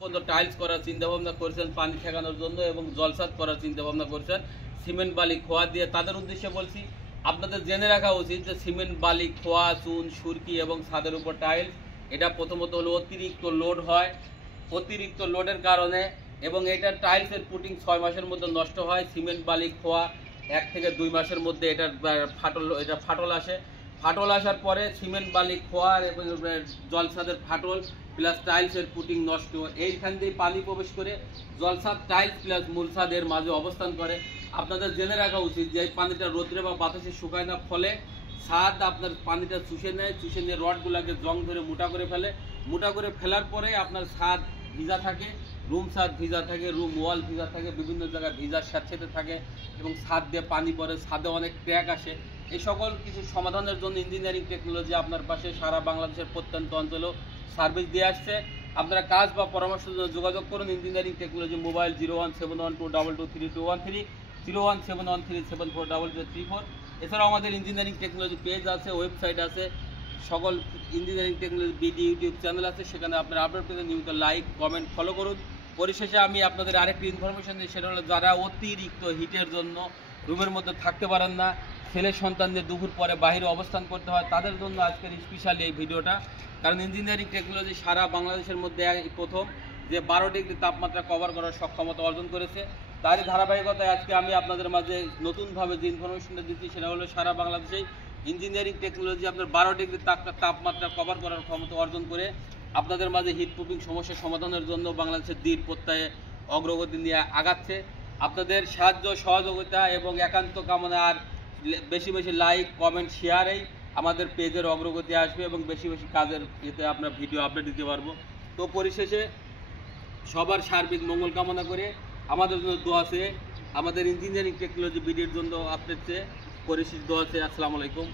Tiles করার চিন্তা ভাবনা করেছেন পানি ঠেকানোর জন্য এবং জলসাদ করার চিন্তা ভাবনা করেছেন সিমেন্ট বালি খোয়া দিয়ে, তাদের উদ্দেশ্যে বলছি আপনাদের জেনে রাখা উচিত যে সিমেন্ট বালি খোয়া চুন সুরকি এবং ছাদের উপর টাইলস, এটা প্রথমত হলো অতিরিক্ত লোড হয়। অতিরিক্ত লোডের কারণে এবং এটার টাইলসের পুটিং 6 মাসের মধ্যে নষ্ট হয়। সিমেন্ট বালি খোয়া 1 থেকে 2 মাসের মধ্যে এটার ফাটল আসে। ফাটল আসার পরে সিমেন্ট বালি খোয়ার এবং জলসাদের ফাটল প্লাস টাইলসের পুটিং নষ্ট, এইখান দিয়ে পানি প্রবেশ করে জলসাদ টাইলস প্লাস মূলসাদের মাঝে অবস্থান করে। আপনাদের জেনে রাখা উচিত যে এই পানিটা রোদ্রে বা বাতাসে শুকায় না, ফলে ছাদ আপনার পানিটা চুষে নেয়, চুষে নিয়ে রডগুলোকে জং ধরে মোটা করে ফেলে। মোটা করে ফেলার পরে আপনার ছাদ ভিজা থাকে, রুম ছাদ ভিজা থাকে, রুম ওয়াল ভিজা থাকে, বিভিন্ন জায়গায় ভিজার স্যাঁতসেঁতে থাকে এবং ছাদ দিয়ে পানি পড়ে, ছাদে অনেক ক্র্যাক আসে। এই সকল কিছু সমাধানের জন্য ইঞ্জিনিয়ারিং টেকনোলজি আপনার পাশে সারা বাংলাদেশের প্রত্যন্ত অঞ্চলেও সার্ভিস দিয়ে আসছে। আপনারা কাজ বা পরামর্শের জন্য যোগাযোগ করুন ইঞ্জিনিয়ারিং টেকনোলজি, মোবাইল 017122223 01713740034। এছাড়াও আমাদের ইঞ্জিনিয়ারিং টেকনোলজি পেজ আছে, ওয়েবসাইট আছে, সকল engineering technology BD YouTube channel আছে, সেখানে আপনারা আপলোড পেতে নিয়মিত লাইক কমেন্ট ফলো করুন। পরিশেষে আমি আপনাদের আরেকটি ইনফরমেশন দিই, সেটা হলো যারা অতিরিক্ত হিটের জন্য রুমের মধ্যে থাকতে পারেন না, ছেলে সন্তানদের দুপুর পরে বাইরে অবস্থান করতে হয়, তাদের জন্য আজকের স্পেশালি এই ভিডিওটা। কারণ ইঞ্জিনিয়ারিং টেকনোলজি সারা বাংলাদেশের মধ্যে প্রথম যে 12 ডিগ্রি তাপমাত্রা কভার করার সক্ষমতা অর্জন করেছে, তারই ধারাবাহিকতায় আজকে আমি আপনাদের মাঝে নতুনভাবে যে ইনফরমেশনটা দিচ্ছি সেটা হলো সারা বাংলাদেশে ইঞ্জিনিয়ারিং টেকনোলজি আপনার 12 ডিগ্রি তাপমাত্রা কভার করার ক্ষমতা অর্জন করে আপনাদের মাঝে হিট প্রুফিং সমস্যার সমাধানের জন্য বাংলাদেশের দৃঢ় প্রত্যয়ে অগ্রগতি নিয়ে আগাচ্ছে। আপনাদের সাহায্য সহযোগিতা এবং একান্ত কামনা আর বেশি বেশি লাইক কমেন্ট শেয়ারেই আমাদের পেজের অগ্রগতি আসবে এবং বেশি বেশি কাজের এতে আমরা ভিডিও আপডেট দিতে পারবো। তো পরিশেষে সবার সার্বিক মঙ্গল কামনা করে আমাদের জন্য দোয়া চেয়ে, আমাদের ইঞ্জিনিয়ারিং টেকনোলজি ভিডিওর জন্য আপডেট চেয়ে পরিশেষ দোয়া চেয়ে আসসালামু আলাইকুম।